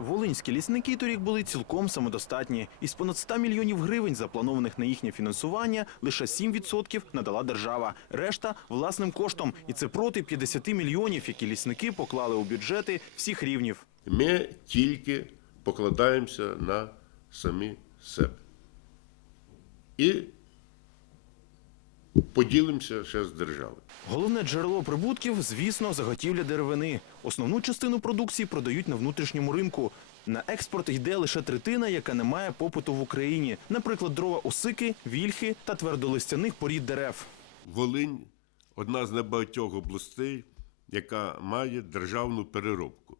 Волинські лісники торік були цілком самодостатні. Із понад 100 мільйонів гривень, запланованих на їхнє фінансування, лише 7% надала держава. Решта власним коштом. І це проти 50 мільйонів, які лісники поклали у бюджети всіх рівнів. Ми тільки покладаємося на самі себе. І поділимося ще з державою. Головне джерело прибутків, звісно, заготівля деревини. Основну частину продукції продають на внутрішньому ринку. На експорт йде лише третина, яка не має попиту в Україні. Наприклад, дрова осики, вільхи та твердолистяних порід дерев. Волинь одна з небагатьох областей, яка має державну переробку.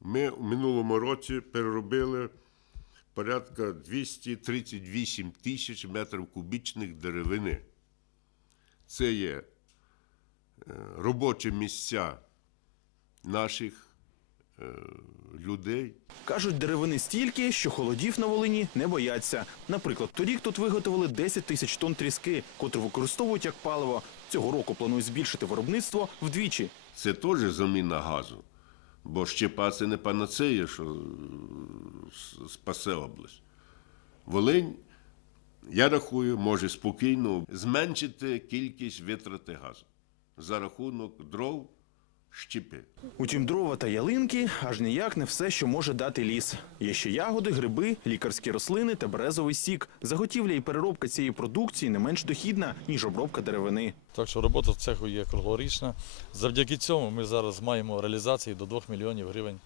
Ми в минулому році переробили порядка 238 тисяч метрів кубічних деревини. Це є е, робочі місця наших е, людей. Кажуть, деревини стільки, що холодів на Волині не бояться. Наприклад, торік тут виготовили 10 тисяч тонн тріски, котру використовують як паливо. Цього року планують збільшити виробництво вдвічі. Це теж заміна газу. Бо щепа це не панацея, що е, спасе область. Волинь, я рахую, може спокійно зменшити кількість витрати газу за рахунок дров, щепи. Утім, дрова та ялинки аж ніяк не все, що може дати ліс. Є ще ягоди, гриби, лікарські рослини та березовий сік. Заготівля і переробка цієї продукції не менш дохідна, ніж обробка деревини. Так що робота в цеху є круглорічна. Завдяки цьому ми зараз маємо реалізації до 2 мільйонів гривень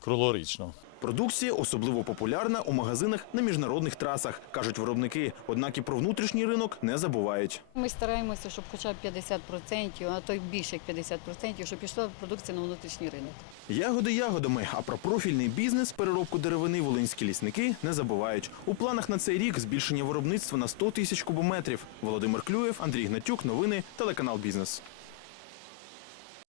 круглорічно. Продукція особливо популярна у магазинах на міжнародних трасах, кажуть виробники. Однак і про внутрішній ринок не забувають. Ми стараємося, щоб хоча б 50%, а то й більше як 50%, щоб пішла продукція на внутрішній ринок. Ягоди ягодами, а про профільний бізнес переробку деревини волинські лісники не забувають. У планах на цей рік збільшення виробництва на 100 тисяч кубометрів. Володимир Клюєв, Андрій Гнатюк, новини, телеканал Бізнес.